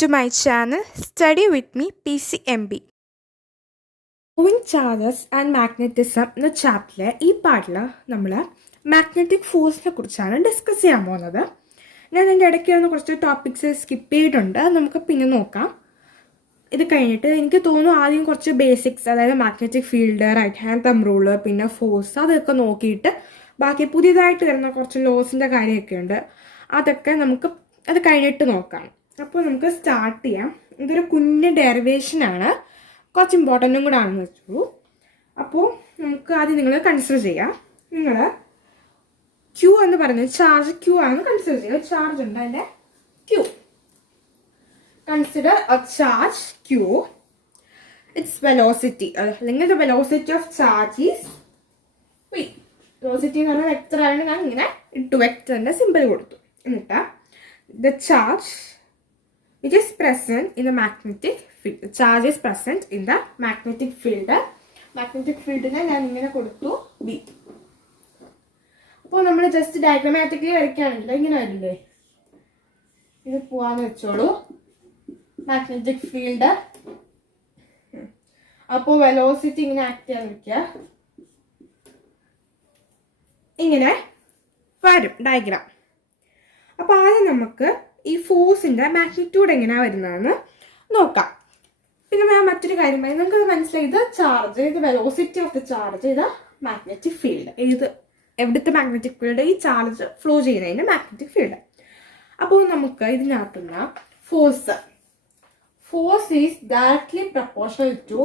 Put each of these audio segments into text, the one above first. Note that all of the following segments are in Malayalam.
to my channel Study with me PCMB. Moving charges and magnetism എന്ന ചാപ്റ്ററിലെ ഈ പാർട്ടിൽ നമ്മൾ മാഗ്നറ്റിക് ഫോഴ്സിനെ കുറിച്ചാണ് ഡിസ്കസ് ചെയ്യാൻ പോകുന്നത്. ഞാൻ എൻ്റെ ഇടയ്ക്ക് വന്ന് കുറച്ച് ടോപ്പിക്സ് സ്കിപ്പ് ചെയ്തിട്ടുണ്ട്, നമുക്ക് പിന്നെ നോക്കാം. ഇത് കഴിഞ്ഞിട്ട് എനിക്ക് തോന്നുന്നു ആദ്യം കുറച്ച് ബേസിക്സ്, അതായത് magnetic field, right hand thumb rule, പിന്നെ ഫോഴ്സ്, അതൊക്കെ നോക്കിയിട്ട് ബാക്കി പുതിയതായിട്ട് വരുന്ന കുറച്ച് ലോസിൻ്റെ കാര്യമൊക്കെ ഉണ്ട്, അതൊക്കെ നമുക്ക് അത് കഴിഞ്ഞിട്ട് നോക്കാം. അപ്പോൾ നമുക്ക് സ്റ്റാർട്ട് ചെയ്യാം. ഇതൊരു കുഞ്ഞ് ഡെറിവേഷനാണ്, കുറച്ച് ഇമ്പോർട്ടൻറ്റും കൂടെ ആണെന്ന് വെച്ചോളൂ. അപ്പോൾ നമുക്ക് ആദ്യം നിങ്ങൾ കൺസിഡർ ചെയ്യാം. നിങ്ങൾ ക്യൂ എന്ന് പറയുന്നത് ചാർജ് ക്യൂ ആണെന്ന് കൺസിഡർ ചെയ്യുക. ചാർജ് ഉണ്ട്, അതിൻ്റെ Q. Consider a charge Q, its velocity, അല്ലെങ്കിൽ the velocity of charge is V. Velocity എന്ന് പറഞ്ഞാൽ വെക്ടർ ആയതുകൊണ്ട് ഞാൻ ഇങ്ങനെ ഇട്ടു, വെക്ടറിൻ്റെ സിമ്പിൾ കൊടുത്തു. എന്നിട്ട് the charge which is present in the magnetic field. The charge is present in the magnetic field. Magnetic field ഞാൻ ഇങ്ങനെ കൊടുത്തു B. അപ്പോൾ നമ്മൾ ജസ്റ്റ് ഡയഗ്രമാറ്റിക്കലി വരയ്ക്കുകയാണെങ്കിൽ ഇങ്ങനെ വരില്ലേ, ഇത് പോവാന്ന് വെച്ചോളൂ. മാഗ്നറ്റിക് ഫീൽഡ്, അപ്പോൾ വെലോസിറ്റി ഇങ്ങനെ ആക്ട് ചെയ്യാൻ വെക്കുക, ഇങ്ങനെ വരും ഡയഗ്രാം. അപ്പോൾ ആദ്യം നമുക്ക് ഈ ഫോഴ്സിൻ്റെ മാഗ്നിറ്റ്യൂഡ് എങ്ങനെയാണ് വരുന്നതെന്ന് നോക്കാം. പിന്നെ ഞാൻ മറ്റൊരു കാര്യം പറയാം, നമുക്കത് മനസ്സിലായി. ഇത് ചാർജ്, ഇത് വെലോസിറ്റി ഓഫ് ദ ചാർജ്, ഇത് മാഗ്നറ്റിക് ഫീൽഡ്. ഇത് എവിടുത്തെ മാഗ്നറ്റിക് ഫീൽഡ്? ഈ ചാർജ് ഫ്ലോ ചെയ്യുന്നതിൻ്റെ മാഗ്നറ്റിക് ഫീൽഡ്. അപ്പോൾ നമുക്ക് ഇതിനകത്തുനിന്ന് force is directly proportional to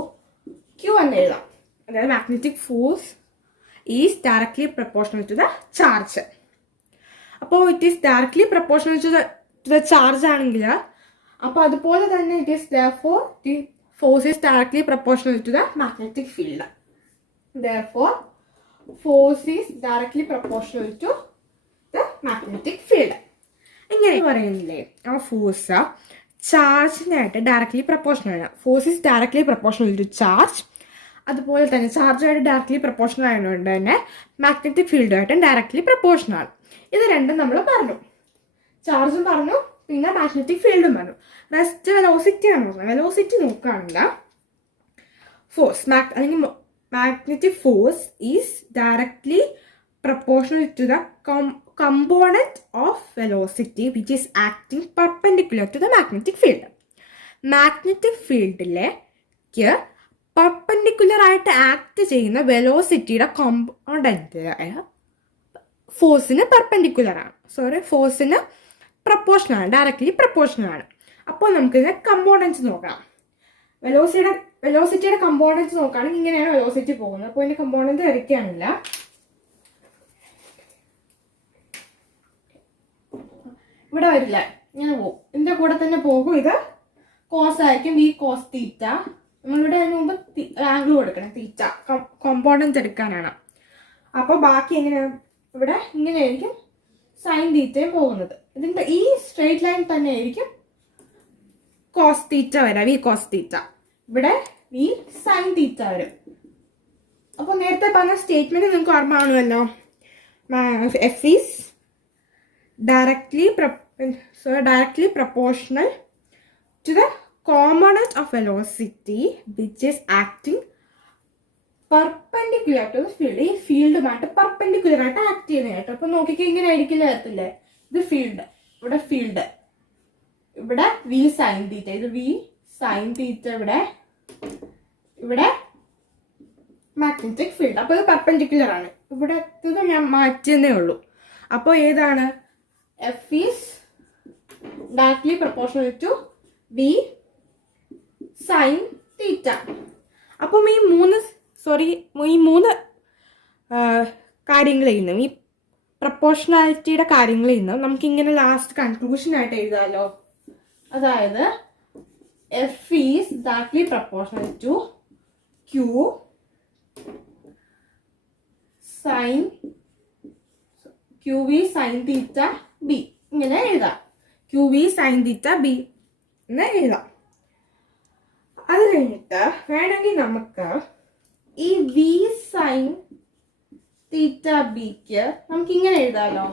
Q എന്ന് എഴുതാം. അതായത് magnetic force is directly proportional to the charge. അപ്പോൾ it is directly proportional to the charge ആണെങ്കിൽ, അപ്പോൾ അതുപോലെ തന്നെ it is therefore the force is directly proportional to the magnetic field. Therefore force is directly proportional to the magnetic field. ഇങ്ങനെ പറയുന്നില്ലേ, ആ ഫോഴ്സ് ചാർജിനായിട്ട് ഡയറക്ട്ലി പ്രപ്പോർഷണൽ ആണ്. Force is directly proportional to charge. അതുപോലെ തന്നെ ചാർജുമായിട്ട് ഡയറക്ട്ലി പ്രപ്പോർഷണൽ ആയതുകൊണ്ട് തന്നെ മാഗ്നറ്റിക് ഫീൽഡുമായിട്ടും ഡയറക്ട്ലി പ്രപ്പോർഷണൽ ആണ്. ഇത് രണ്ടും നമ്മൾ പറഞ്ഞു, ചാർജും പറഞ്ഞു, പിന്നെ മാഗ്നറ്റിക് ഫീൽഡും പറഞ്ഞു. റെസ്റ്റ് വെലോസിറ്റി ആണ് പറഞ്ഞത്. വെലോസിറ്റി നോക്കുകയാണെങ്കിൽ ഫോഴ്സ് അല്ലെങ്കിൽ magnetic force is directly proportional to the component of velocity which is acting perpendicular to the magnetic field. Magnetic ഫീൽഡിലേക്ക് പെർപെൻഡിക്കുലർ ആയിട്ട് ആക്ട് ചെയ്യുന്ന വെലോസിറ്റിയുടെ കോമ്പണന്റ് ഫോഴ്സിന് പെർപെൻഡിക്കുലർ ആണ്, ഫോഴ്സിന് പ്രപ്പോർഷണൽ ആണ്, ഡയറക്ട്ലി പ്രപ്പോർഷണൽ ആണ്. അപ്പോൾ നമുക്കിതിനെ കമ്പോണൻസ് നോക്കാം. വെലോസിറ്റിയുടെ കമ്പോണൻസ് നോക്കുകയാണെങ്കിൽ ഇങ്ങനെയാണ് വെലോസിറ്റി പോകുന്നത്. അപ്പോൾ ഇതിന്റെ കമ്പോണൻസ് വരയ്ക്കുകയാണില്ല, ഇവിടെ വരില്ല, ഇങ്ങനെ പോകും. ഇതിന്റെ കൂടെ തന്നെ പോകും. ഇത് കോസ് ആയിരിക്കും, ഈ കോസ് തീറ്റ. നമ്മളിവിടെ അതിന് മുമ്പ് ആംഗിൾ കൊടുക്കണം, തീറ്റ കോമ്പോണൻസ് എടുക്കാനാണ്. അപ്പോൾ ബാക്കി എങ്ങനെയാണ്, ഇവിടെ ഇങ്ങനെയായിരിക്കും സൈൻ തീറ്റയും പോകുന്നത്. ഇതിന്റെ ഈ സ്ട്രെയിറ്റ് ലൈൻ തന്നെ ആയിരിക്കും കോസ് തീറ്റ വരാം, വി കോസ് തീറ്റ. ഇവിടെ വി സൈൻ തീറ്റ വരും. അപ്പോൾ നേരത്തെ പറഞ്ഞ സ്റ്റേറ്റ്മെന്റ് നിങ്ങൾക്ക് ഓർമ്മ കാണുമല്ലോ, F is directly proportional to the component of velocity which is acting perpendicular to the field. ഈ ഫീൽഡുമായിട്ട് പെർപെൻഡിക്കുലർ ആയിട്ട് ആക്ട് ചെയ്യുന്നതായിട്ട്. അപ്പൊ നോക്കിക്കോ, ഇങ്ങനെ ആയിരിക്കില്ല വരത്തില്ലേ, ഇത് ഫീൽഡ്, ഇവിടെ ഫീൽഡ്, ഇവിടെ വി സൈൻ തീറ്റ, ഇത് വി സൈൻ തീറ്റ, ഇവിടെ മാഗ്നറ്റിക് ഫീൽഡ്. അപ്പൊ ഇത് പെർപെൻഡിക്കുലർ ആണ്. ഇവിടെ ഞാൻ മാറ്റിയെന്നേ ഉള്ളൂ. അപ്പോൾ ഏതാണ്? F is directly proportional to V sin theta. അപ്പം ഈ മൂന്ന് കാര്യങ്ങളിൽ നിന്നും, ഈ പ്രപ്പോർഷണാലിറ്റിയുടെ കാര്യങ്ങളിൽ നിന്നും നമുക്കിങ്ങനെ ലാസ്റ്റ് കൺക്ലൂഷൻ ആയിട്ട് എഴുതാമല്ലോ. അതായത് F is directly proportional to Q QV sin theta B. ഇങ്ങനെ എഴുതാം, QV sin theta B എന്ന് എഴുതാം. അത് കഴിഞ്ഞിട്ട് വേണമെങ്കിൽ നമുക്ക് ഈ V sin theta Bക്ക് നമുക്ക് ഇങ്ങനെ എഴുതാമല്ലോ.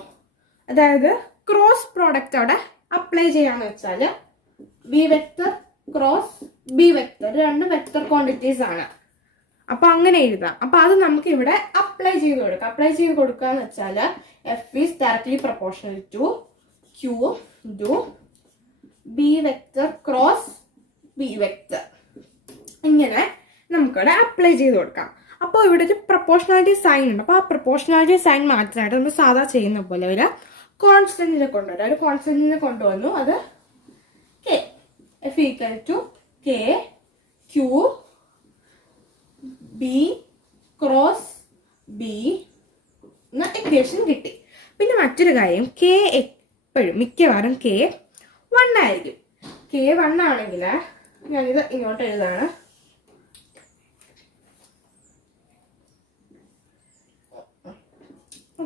അതായത് ക്രോസ് പ്രോഡക്റ്റ് അവിടെ അപ്ലൈ ചെയ്യാന്ന് വെച്ചാൽ V vector cross B vector, രണ്ട് വെക്ടർ ക്വാണ്ടിറ്റീസ് ആണ്. അപ്പൊ അങ്ങനെ എഴുതാം. അപ്പൊ അത് നമുക്ക് ഇവിടെ അപ്ലൈ ചെയ്ത് കൊടുക്കാം. അപ്ലൈ ചെയ്ത് കൊടുക്കാന്ന് വെച്ചാൽ F is directly proportional to Q into B vector cross B vector. ഇങ്ങനെ നമുക്കിവിടെ അപ്ലൈ ചെയ്ത് കൊടുക്കാം. അപ്പോൾ ഇവിടെ ഒരു പ്രൊപ്പോർഷണാലിറ്റി സൈൻ ഉണ്ട്. അപ്പോൾ ആ പ്രൊപ്പോർഷണാലിറ്റി സൈൻ മാറ്റാനായിട്ട് നമ്മൾ സാധാ ചെയ്യുന്ന പോലെ ഒരു കോൺസ്റ്റന്റിനെ കൊണ്ടുവരാം. ഒരു കോൺസ്റ്റന്റിനെ കൊണ്ടുവന്നു, അത് K. F equal to K Q B cross B എന്ന ഇക്വേഷൻ കിട്ടി. പിന്നെ മറ്റൊരു കാര്യം, കെ എപ്പോഴും മിക്കവാറും കെ 1 ആയിരിക്കും. കെ 1 ആണെങ്കിൽ ഞാനിത് ഇങ്ങോട്ട് എഴുതാണ്.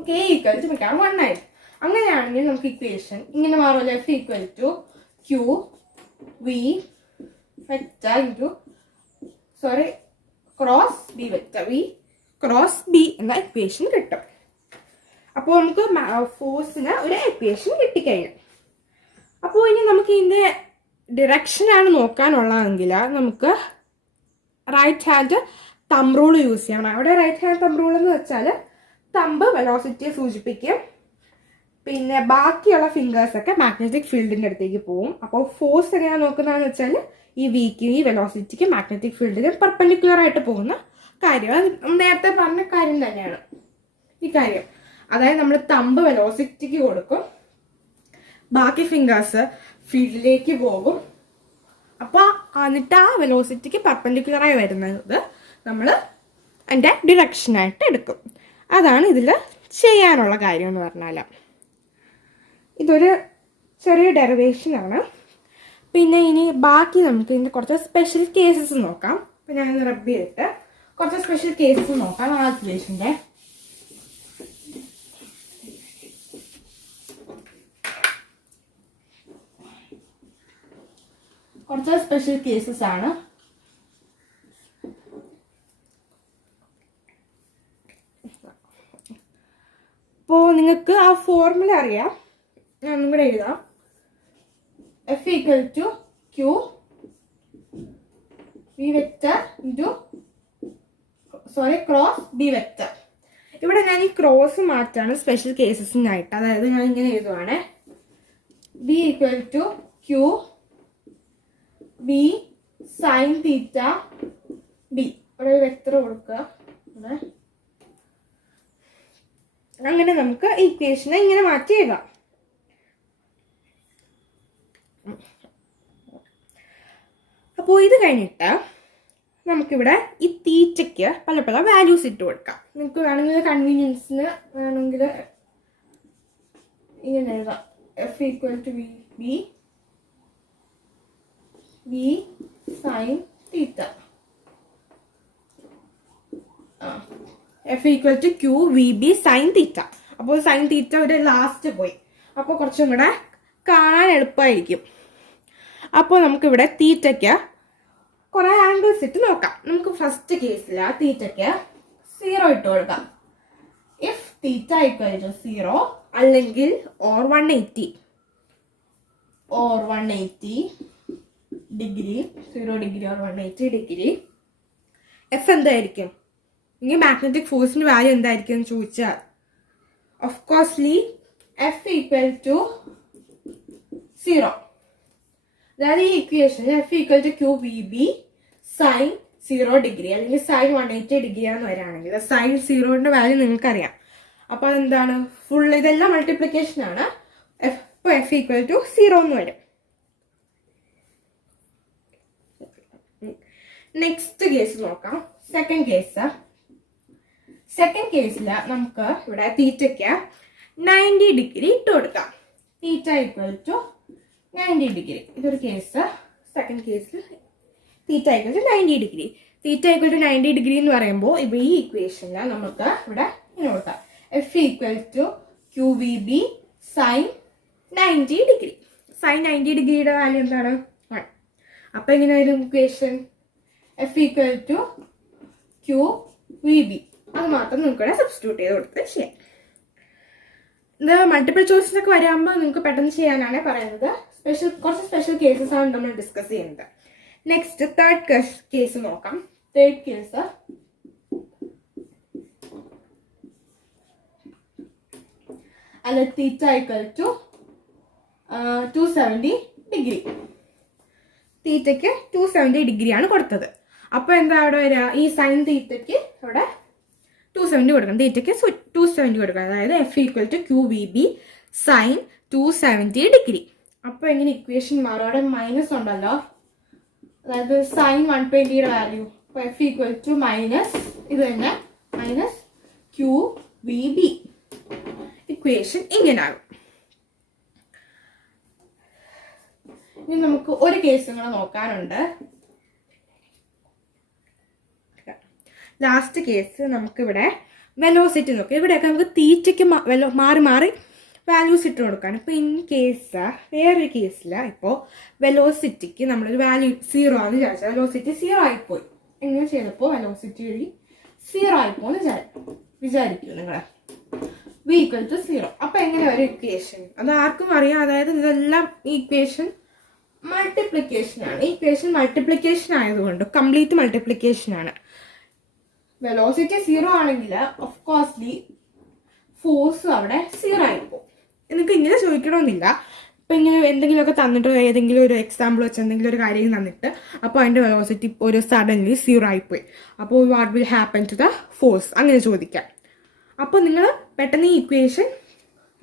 കെ ഈക്വൽ ടു മിക്കവാറും 1 ആയിരിക്കും. അങ്ങനെയാണെങ്കിൽ നമുക്ക് ഇക്വേഷൻ ഇങ്ങനെ മാറുമല്ലോ. F equal to Q V vector into cross B vector, V cross B എന്ന ഇക്വേഷൻ കിട്ടും. അപ്പോൾ നമുക്ക് ഫോഴ്സിന് ഒരു ഇക്വേഷൻ കിട്ടിക്കഴിഞ്ഞു. അപ്പോൾ ഇനി നമുക്ക് ഇതിൻ്റെ ഡിറക്ഷനാണ് നോക്കാനുള്ളതെങ്കിൽ നമുക്ക് right hand thumb rule use ചെയ്യണം. അവിടെ റൈറ്റ് ഹാൻഡ് തമ്പ് റൂൾ എന്ന് വെച്ചാൽ തമ്പ് വെലോസിറ്റിയെ സൂചിപ്പിക്കും, പിന്നെ ബാക്കിയുള്ള ഫിംഗേഴ്സൊക്കെ മാഗ്നറ്റിക് ഫീൽഡിൻ്റെ അടുത്തേക്ക് പോകും. അപ്പോൾ ഫോഴ്സ് എങ്ങനെയാണ് നോക്കുന്നതെന്ന് വെച്ചാൽ ഈ വിക്ക് ഈ വെലോസിറ്റിക്ക് മാഗ്നറ്റിക് ഫീൽഡിന് പെർപെൻഡിക്കുലർ ആയിട്ട് പോകുന്ന കാര്യം. അത് നേരത്തെ പറഞ്ഞ കാര്യം തന്നെയാണ് ഈ കാര്യം. അതായത് നമ്മൾ തമ്പ് വെലോസിറ്റിക്ക് കൊടുക്കും, ബാക്കി ഫിംഗേഴ്സ് ഫീൽഡിലേക്ക് പോകും. അപ്പോൾ എന്നിട്ട് ആ വെലോസിറ്റിക്ക് പെർപെൻഡിക്കുലറായി വരുന്നത് നമ്മൾ അതിൻ്റെ ഡിറക്ഷനായിട്ട് എടുക്കും. അതാണ് ഇതിൽ ചെയ്യാനുള്ള കാര്യം എന്ന് പറഞ്ഞാൽ. ഇതൊരു ചെറിയ ഡെറിവേഷനാണ്. പിന്നെ ഇനി ബാക്കി നമുക്ക് ഇതിൻ്റെ കുറച്ച് സ്പെഷ്യൽ കേസസ് നോക്കാം. അപ്പം ഞാൻ റബ്ബ് ചെയ്തിട്ട് കുറച്ച് സ്പെഷ്യൽ കേസസ് നോക്കാം ആ ഇക്വേഷൻ്റെ. കുറച്ച് സ്പെഷ്യൽ കേസസ് ആണ്. അപ്പോൾ നിങ്ങൾക്ക് ആ ഫോർമുല അറിയാം, ഞാൻ ഒന്നും കൂടെ എഴുതാം. F equal to Q B vector into cross B vector. ഇവിടെ ഞാൻ ഈ ക്രോസ് മാറ്റാണ് സ്പെഷ്യൽ കേസസിനായിട്ട്. അതായത് ഞാൻ ഇങ്ങനെ എഴുതുവാണ്, B equal to Q B sine theta B. അവിടെ വെക്ടർ കൊടുക്കുക. അങ്ങനെ നമുക്ക് ഇക്വേഷനെ ഇങ്ങനെ മാറ്റി എഴുതാം. അപ്പോൾ ഇത് കഴിഞ്ഞിട്ട് നമുക്കിവിടെ ഈ തീറ്റയ്ക്ക് പല പല വാല്യൂസ് ഇട്ട് കൊടുക്കാം. നിങ്ങൾക്ക് വേണമെങ്കിൽ കൺവീനിയൻസിന് വേണമെങ്കിൽ ഇങ്ങനെ എഴുതാം. F equal to V B V sine theta, F equal to Q V B sine theta. അപ്പോൾ സൈൻ തീറ്റ ഒരു ലാസ്റ്റ് പോയി, അപ്പോൾ കുറച്ചും കൂടെ കാണാൻ എളുപ്പമായിരിക്കും. അപ്പോൾ നമുക്കിവിടെ തീറ്റയ്ക്ക് കുറേ ആംഗിൾസ് ഇട്ട് നോക്കാം. നമുക്ക് ഫസ്റ്റ് കേസിൽ തീറ്റയ്ക്ക് 0 ഇട്ട് കൊടുക്കാം. ഇഫ് തീറ്റ ഈക്വൽ ടു 0 അല്ലെങ്കിൽ or 180 degree, 0 degree or 180 degree, F എന്തായിരിക്കും? ഇനി മാഗ്നറ്റിക് ഫോഴ്സിന്റെ വാല്യൂ എന്തായിരിക്കും എന്ന് ചോദിച്ചാൽ of coursely F equal to 0. അതായത് ഈ equation F equal to Q B B sine 0 degree അല്ലെങ്കിൽ സൈൻ 180 ഡിഗ്രി എന്ന് വരികയാണെങ്കിൽ സൈൻ 0ന്റെ വാല്യൂ നിങ്ങൾക്കറിയാം. അപ്പോൾ അതെന്താണ്? ഫുൾ ഇതെല്ലാം മൾട്ടിപ്ലിക്കേഷൻ ആണ്. എഫ് ഈക്വൽ ടു 0 എന്ന് വരും. നെക്സ്റ്റ് കേസ് നോക്കാം. സെക്കൻഡ് കേസിൽ നമുക്ക് ഇവിടെ തീറ്റയ്ക്ക് 90 ഡിഗ്രി ഇട്ട് കൊടുക്കാം. Theta equal to 90 degree. ഇതൊരു കേസ്. സെക്കൻഡ് കേസിൽ theta equal to 90 degree. Theta equal to 90 degree എന്ന് പറയുമ്പോൾ ഇപ്പോൾ ഈ ഇക്വേഷനിൽ നമുക്ക് ഇവിടെ ഇങ്ങനെ കൊടുക്കാം. F equal to Q V B sine 90 degree. Sine 90 ഡിഗ്രിയുടെ വാല്യൂ എന്താണ്? 1. അപ്പോൾ എങ്ങനെയായിരുന്നു equation? F equal to Q V B. അത് മാത്രം നമുക്കിവിടെ സബ്സ്റ്റിറ്റ്യൂട്ട് ചെയ്ത് കൊടുത്ത് ചെയ്യാം. ഇത് മൾട്ടിപ്പിൾ ചോയ്സിനൊക്കെ വരുമ്പോൾ നിങ്ങൾക്ക് പെട്ടെന്ന് ചെയ്യാനാണ് പറയുന്നത്. കുറച്ച് സ്പെഷ്യൽ കേസസ് ആണ് നമ്മൾ ഡിസ്കസ് ചെയ്യുന്നത്. നെക്സ്റ്റ് തേർഡ് കേസ് നോക്കാം. തേർഡ് കേസ് അല്ല തീറ്റ ഈക്വൽ ടു 270 ഡിഗ്രി. തീറ്റയ്ക്ക് 270 ഡിഗ്രിയാണ് കൊടുത്തത്. അപ്പോൾ എന്താ അവിടെ വരിക? ഈ സൈൻ തീറ്റയ്ക്ക് അവിടെ 270 കൊടുക്കണം. തീറ്റയ്ക്ക് 270 കൊടുക്കണം. അതായത് F equal to Q V B sine 270 degree. അപ്പോൾ എങ്ങനെ ഇക്വേഷൻ മാറും? അവിടെ മൈനസ് ഉണ്ടല്ലോ, അതായത് സൈൻ 120യുടെ വാല്യൂ. അപ്പോൾ എഫ് ഈക്വൽ ടു മൈനസ് ഇത് തന്നെ minus Q V B. Equation ഇങ്ങനെ ആകും. ഇനി നമുക്ക് ഒരു കേസ് കൂടെ നോക്കാനുണ്ട്. ലാസ്റ്റ് കേസ് നമുക്കിവിടെ വെലോസിറ്റി നോക്കാം. ഇവിടെയൊക്കെ നമുക്ക് തീറ്റയ്ക്ക് മാറി മാറി വാല്യൂസ് ഇട്ട് കൊടുക്കുകയാണ്. ഇപ്പോൾ ഇൻ കേസ് വേറൊരു കേസിൽ ഇപ്പോൾ വെലോസിറ്റിക്ക് നമ്മളൊരു വാല്യൂ 0 ആണെന്ന് വിചാരിച്ചാൽ വെലോസിറ്റി 0 ആയിപ്പോയി. എങ്ങനെ ചെയ്തപ്പോൾ വെലോസിറ്റി വഴി 0 ആയിപ്പോന്ന് വിചാരിക്കൂ നിങ്ങൾ. V equal to 0. അപ്പോൾ എങ്ങനെ ഒരു ഇക്വേഷൻ? അത് ആർക്കും അറിയാം. അതായത് ഇതെല്ലാം ഈ ഇക്വേഷൻ മൾട്ടിപ്ലിക്കേഷനാണ്. ഈ ഇക്വേഷൻ മൾട്ടിപ്ലിക്കേഷൻ ആയതുകൊണ്ട് കംപ്ലീറ്റ് മൾട്ടിപ്ലിക്കേഷനാണ്. വെലോസിറ്റി 0 ആണെങ്കിൽ ഓഫ് കോഴ്സ്ലി ഫോഴ്സ് അവിടെ 0 ആയിപ്പോൾ. നിങ്ങൾക്ക് ഇങ്ങനെ ചോദിക്കണമെന്നില്ല. ഇപ്പം ഇങ്ങനെ എന്തെങ്കിലുമൊക്കെ തന്നിട്ടോ ഏതെങ്കിലും ഒരു എക്സാമ്പിൾ വെച്ച് എന്തെങ്കിലും ഒരു കാര്യം തന്നിട്ട് അപ്പോൾ അതിൻ്റെ വെലോസിറ്റി ഒരു സഡൻലി 0 ആയിപ്പോയി. അപ്പോൾ what will happen to the force അങ്ങനെ ചോദിക്കാം. അപ്പോൾ നിങ്ങൾ പെട്ടെന്ന് ഈ ഇക്വേഷൻ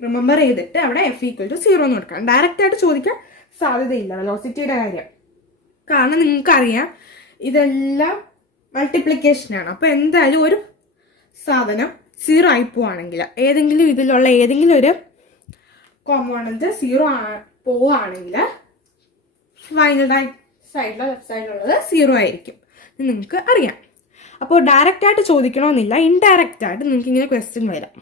റിമെമ്പർ ചെയ്തിട്ട് അവിടെ എഫ് ഈക്വൽ ടു 0 എന്ന് കൊടുക്കാം. ഡയറക്റ്റ് ആയിട്ട് ചോദിക്കാൻ സാധ്യതയില്ല വെലോസിറ്റിയുടെ കാര്യം. കാരണം നിങ്ങൾക്കറിയാം ഇതെല്ലാം മൾട്ടിപ്ലിക്കേഷനാണ്. അപ്പോൾ എന്തായാലും ഒരു സാധനം 0 ആയി പോവുകയാണെങ്കിൽ ഏതെങ്കിലും ഇതിലുള്ള ഏതെങ്കിലും ഒരു കോമ്പോണൻറ്റ് 0 പോവുകയാണെങ്കിൽ ഫൈനൽ സൈഡിലോ ലെഫ്റ്റ് സൈഡിലുള്ളത് 0 ആയിരിക്കും. നിങ്ങൾക്ക് അറിയാം. അപ്പോൾ ഡയറക്റ്റായിട്ട് ചോദിക്കണമെന്നില്ല. ഇൻഡയറക്റ്റ് ആയിട്ട് നിങ്ങൾക്ക് ഇങ്ങനെ ക്വസ്റ്റ്യൻ വരാം.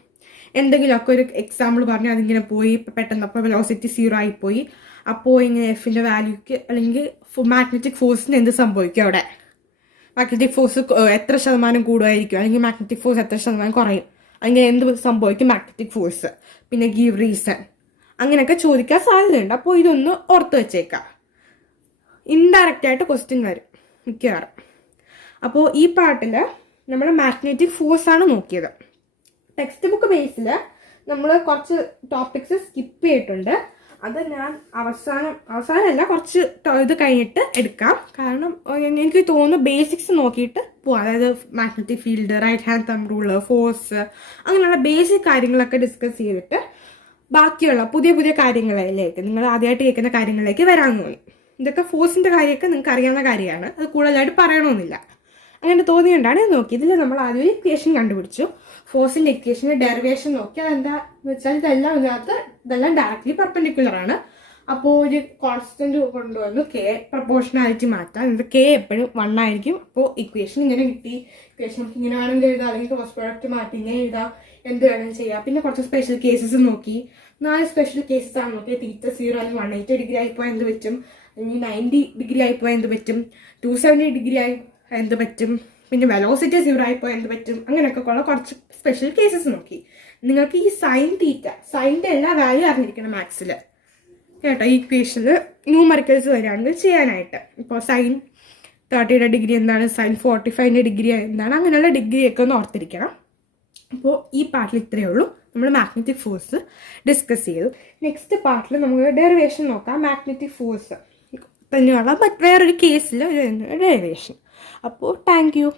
എന്തെങ്കിലുമൊക്കെ ഒരു എക്സാമ്പിൾ പറഞ്ഞാൽ അതിങ്ങനെ പോയി പെട്ടെന്ന് അപ്പോൾ വെലോസിറ്റി 0 ആയിപ്പോയി. അപ്പോൾ ഇങ്ങനെ എഫിൻ്റെ വാല്യൂക്ക് അല്ലെങ്കിൽ മാഗ്നറ്റിക് ഫോഴ്സിന് എന്ത് സംഭവിക്കും? അവിടെ മാഗ്നറ്റിക് ഫോഴ്സ് എത്ര ശതമാനം കൂടുമായിരിക്കും, അല്ലെങ്കിൽ മാഗ്നറ്റിക് ഫോഴ്സ് എത്ര ശതമാനം കുറയും, അല്ലെങ്കിൽ എന്ത് സംഭവിക്കും മാഗ്നറ്റിക് ഫോഴ്സ്, പിന്നെ ഗീവ് റീസൺ, അങ്ങനെയൊക്കെ ചോദിക്കാൻ സാധ്യതയുണ്ട്. അപ്പോൾ ഇതൊന്ന് ഓർത്ത് വെച്ചേക്കാം. ഇൻഡയറക്റ്റ് ആയിട്ട് ക്വസ്റ്റ്യൻ വരും മിക്കവാറും. അപ്പോൾ ഈ പാർട്ടിൽ നമ്മൾ മാഗ്നറ്റിക് ഫോഴ്സാണ് നോക്കിയത്. ടെക്സ്റ്റ് ബുക്ക് ബേസിൽ നമ്മൾ കുറച്ച് ടോപ്പിക്സ് സ്കിപ്പ് ചെയ്തിട്ടുണ്ട്. അത് ഞാൻ അവസാനമല്ല കുറച്ച് ഇത് കഴിഞ്ഞിട്ട് എടുക്കാം. കാരണം എനിക്ക് തോന്നുന്നു ബേസിക്സ് നോക്കിയിട്ട് പോവാം. അതായത് magnetic field, right hand thumb rule, force, അങ്ങനെയുള്ള ബേസിക് കാര്യങ്ങളൊക്കെ ഡിസ്കസ് ചെയ്തിട്ട് ബാക്കിയുള്ള പുതിയ പുതിയ കാര്യങ്ങളിലേക്ക്, നിങ്ങൾ ആദ്യമായിട്ട് കേൾക്കുന്ന കാര്യങ്ങളിലേക്ക് വരാൻ തോന്നി. ഇതൊക്കെ ഫോഴ്സിൻ്റെ കാര്യമൊക്കെ നിങ്ങൾക്ക് അറിയാവുന്ന കാര്യമാണ്. അത് കൂടുതലായിട്ട് പറയണമെന്നില്ല. അങ്ങനെ തോന്നിയുകൊണ്ടാണ് ഇത് നോക്കി. ഇതിൽ നമ്മൾ ആദ്യം ഒരു ഇക്വേഷൻ കണ്ടുപിടിച്ചു. ഫോഴ്സിൻ്റെ ഇക്വേഷൻ്റെ ഡെറിവേഷൻ നോക്കി. അതെന്താന്ന് വെച്ചാൽ ഇതെല്ലാം ഡയറക്ട്ലി പെർപെൻഡിക്കുലർ ആണ്. അപ്പോൾ ഒരു കോൺസ്റ്റന്റ് കൊണ്ടുവന്നു കെ പ്രപ്പോർഷണാലിറ്റി മാറ്റാം. എന്നിട്ട് കെ എപ്പോഴും 1 ആയിരിക്കും. അപ്പോൾ ഇക്വേഷൻ ഇങ്ങനെ കിട്ടി. ഇക്വേഷൻ നമുക്ക് ഇങ്ങനെ വേണമെങ്കിൽ എഴുതാം, അല്ലെങ്കിൽ ക്രോസ് പ്രോഡക്റ്റ് മാറ്റി ഇങ്ങനെ എഴുതാം, എന്ത് വേണമെങ്കിലും ചെയ്യാം. പിന്നെ കുറച്ച് സ്പെഷ്യൽ കേസസ് നോക്കി. 4 സ്പെഷ്യൽ കേസസ് ആണ് നോക്കി. തീറ്റ 0 അല്ലെങ്കിൽ 180 ഡിഗ്രി ആയിപ്പോയാൽ എന്ത് പറ്റും, അല്ലെങ്കിൽ 90 ഡിഗ്രി ആയിപ്പോയാൽ എന്ത് പറ്റും, 270 ഡിഗ്രി ആയി എന്ത് പറ്റും, പിന്നെ വെലോസിറ്റി 0 ആയിപ്പോയാൽ എന്ത് പറ്റും, അങ്ങനെയൊക്കെ ഉള്ള കുറച്ച് സ്പെഷ്യൽ കേസസ് നോക്കി. നിങ്ങൾക്ക് ഈ സൈൻ്റെ എല്ലാ വാല്യൂ അറിഞ്ഞിരിക്കണം മാത്സിൽ കേട്ടോ. ഈ ഇക്വേഷനിൽ ന്യൂമറിക്കൽസ് വരികയാണെങ്കിൽ ചെയ്യാനായിട്ട്. ഇപ്പോൾ സൈൻ 30യുടെ ഡിഗ്രി എന്താണ്, സൈൻ 45ൻ്റെ ഡിഗ്രി എന്താണ്, അങ്ങനെയുള്ള ഡിഗ്രിയൊക്കെ ഒന്ന് ഓർത്തിരിക്കണം. അപ്പോൾ ഈ പാർട്ടിൽ ഇത്രയേ ഉള്ളൂ. നമ്മൾ മാഗ്നറ്റിക് ഫോഴ്സ് ഡിസ്കസ് ചെയ്തു. നെക്സ്റ്റ് പാർട്ടിൽ നമുക്ക് ഡെറിവേഷൻ നോക്കാം. മാഗ്നറ്റിക് ഫോഴ്സ് തന്നെയുള്ള വേറൊരു കേസിൽ ഡെറിവേഷൻ. അപ്പോൾ താങ്ക് യു.